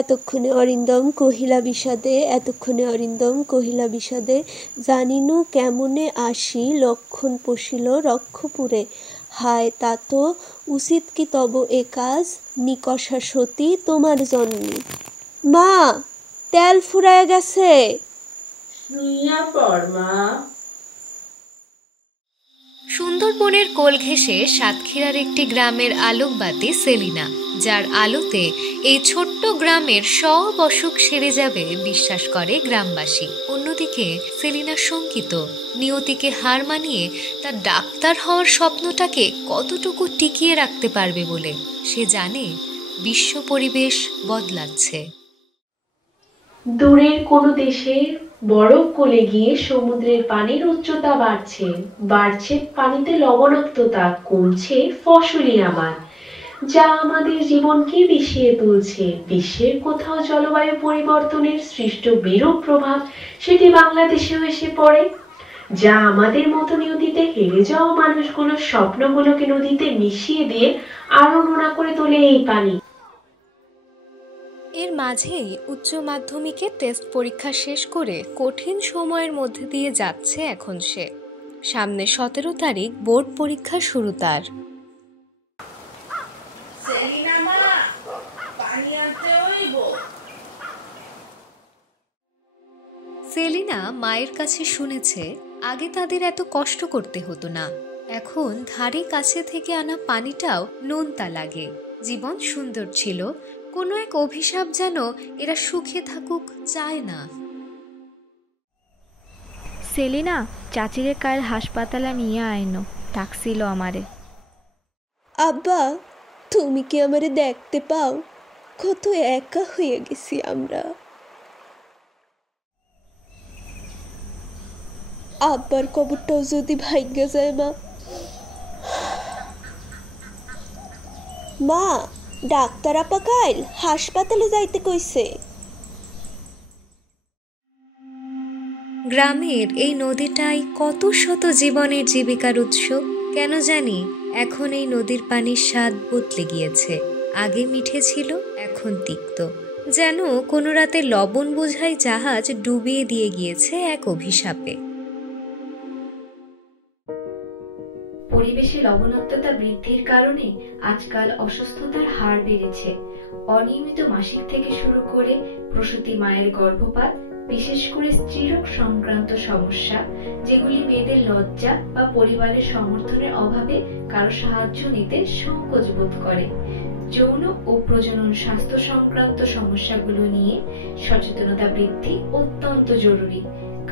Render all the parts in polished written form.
এতক্ষণে অরিন্দম কহিলা বিষাদে জানিনু কেমনে আসি লক্ষণ পশিল রক্ষপুরে। হায় তাত উচিত কি তব এ কাজ নিকষা সতী তোমার জন্মে। মা, তেল ফুরায় গেছে। সুন্দরবনের কোল ঘেঁষে সাতক্ষীরার একটি গ্রামের আলোকবাতি সেলিনা, যার আলোতে এই ছোট্ট গ্রামের সব অসুখ সেরে যাবে বিশ্বাস করে গ্রামবাসী। অন্যদিকে সেলিনা শঙ্কিত নিয়তিকে হার মানিয়ে তার ডাক্তার হওয়ার স্বপ্নটাকে কতটুকু টিকিয়ে রাখতে পারবে বলে। সে জানে বিশ্ব পরিবেশ বদলাচ্ছে। দূরের কোনো দেশে বরফ গলে গিয়ে সমুদ্রের পানির উচ্চতা বাড়ছে পানিতে লবণাক্ততা, কমছে ফসলি আমার, যা আমাদের জীবনকে বিষিয়ে তুলছে। বিশ্বের কোথাও জলবায়ু পরিবর্তনের সৃষ্ট বিরূপ প্রভাব সেটি বাংলাদেশেও এসে পড়ে, যা আমাদের মতো নিয়তিতে হেরে যাওয়া মানুষগুলোর স্বপ্নগুলোকে নদীতে মিশিয়ে দিয়ে আরো নোনা করে তোলে এই পানি। এর মাঝেই উচ্চ মাধ্যমিকের টেস্ট পরীক্ষা শেষ করে কঠিন সময়ের মধ্যে দিয়ে যাচ্ছে এখন সে। সামনে 17 তারিখ বোর্ড পরীক্ষা শুরু তার। সেলিনা মায়ের কাছে শুনেছে আগে তাদের এত কষ্ট করতে হতো না, এখন ধারে কাছে থেকে আনা পানিটাও নোনতা লাগে। জীবন সুন্দর ছিল, কোনো এক অভিশাপ যেন এরা সুখে থাকুক চায় না। সেলিনা, চাচিরে কাল হাসপাতালে নিয়ে আইনো, ডাকছিল আমারে। আব্বা, তুমি কি আমারে দেখতে পাও? কত একা হয়ে গেছি আমরা। আব্বার কবরটাও যদি ভাগ্যে যায়। মা, ডাক্তার আপা কাইল হাসপাতালে যাইতে কইছে। গ্রামের এই নদীটাই কত শত জীবনের জীবিকার উৎস। কেন জানি এখন এই নদীর পানির স্বাদ বদলে গিয়েছে। আগে মিঠে ছিল, এখন তিক্ত, যেন কোনো রাতে লবণ বোঝাই জাহাজ ডুবিয়ে দিয়ে গিয়েছে এক অভিশাপে। পরিবেশে লবণাক্ততা বৃদ্ধির কারণে আজকাল অসুস্থতার হার বেড়েছে। অনিয়মিত মাসিক থেকে শুরু করে প্রসূতি মায়ের গর্ভপাত, বিশেষ করে স্ত্রীরোগ সংক্রান্ত সমস্যা, যেগুলি মেয়েদের লজ্জা বা পরিবারের সমর্থনের অভাবে কারো সাহায্য নিতে সংকোচ বোধ করে। যৌন ও প্রজনন স্বাস্থ্য সংক্রান্ত সমস্যাগুলো নিয়ে সচেতনতা বৃদ্ধি অত্যন্ত জরুরি,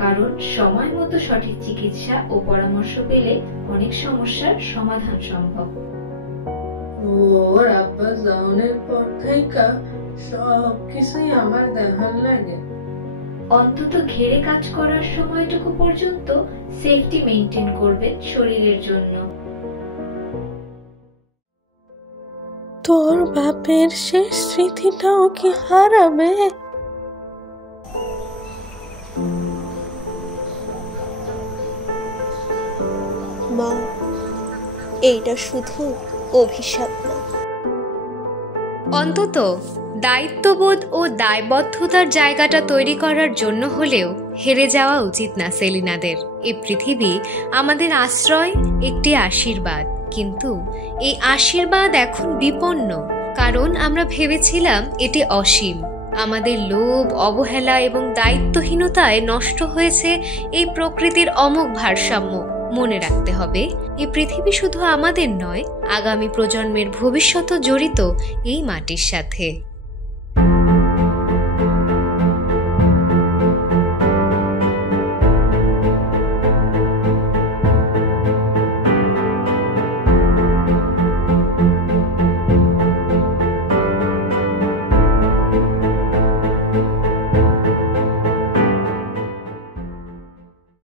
কারণ সময় মতো সঠিক চিকিৎসা ও পরামর্শ পেলে অনেক সমস্যার সমাধান সম্ভব। ওর আব্বা যাওনের পর থেকে সবকিছুই আমার দেখার লাগে। অন্তত ঘেরে কাজ করার সময়টুকু পর্যন্ত সেফটি মেইনটেইন করবেন শরীরের জন্য। তোর বাপের শেষ স্মৃতিটাও কি হারাবে? মা, এইটা শুধু অভিশাপ না। অন্তত দায়িত্ববোধ ও দায়বদ্ধতার জায়গাটা তৈরি করার জন্য হলেও হেরে যাওয়া উচিত না সেলিনাদের। এই পৃথিবী আমাদের আশ্রয়, একটি আশীর্বাদ, কিন্তু এই আশীর্বাদ এখন বিপন্ন, কারণ আমরা ভেবেছিলাম এটি অসীম। আমাদের লোভ, অবহেলা এবং দায়িত্বহীনতায় নষ্ট হয়েছে এই প্রকৃতির অমোঘ ভারসাম্য। মনে রাখতে হবে, এই পৃথিবী শুধু আমাদের নয়, আগামী প্রজন্মের ভবিষ্যৎও জড়িত এই মাটির সাথে।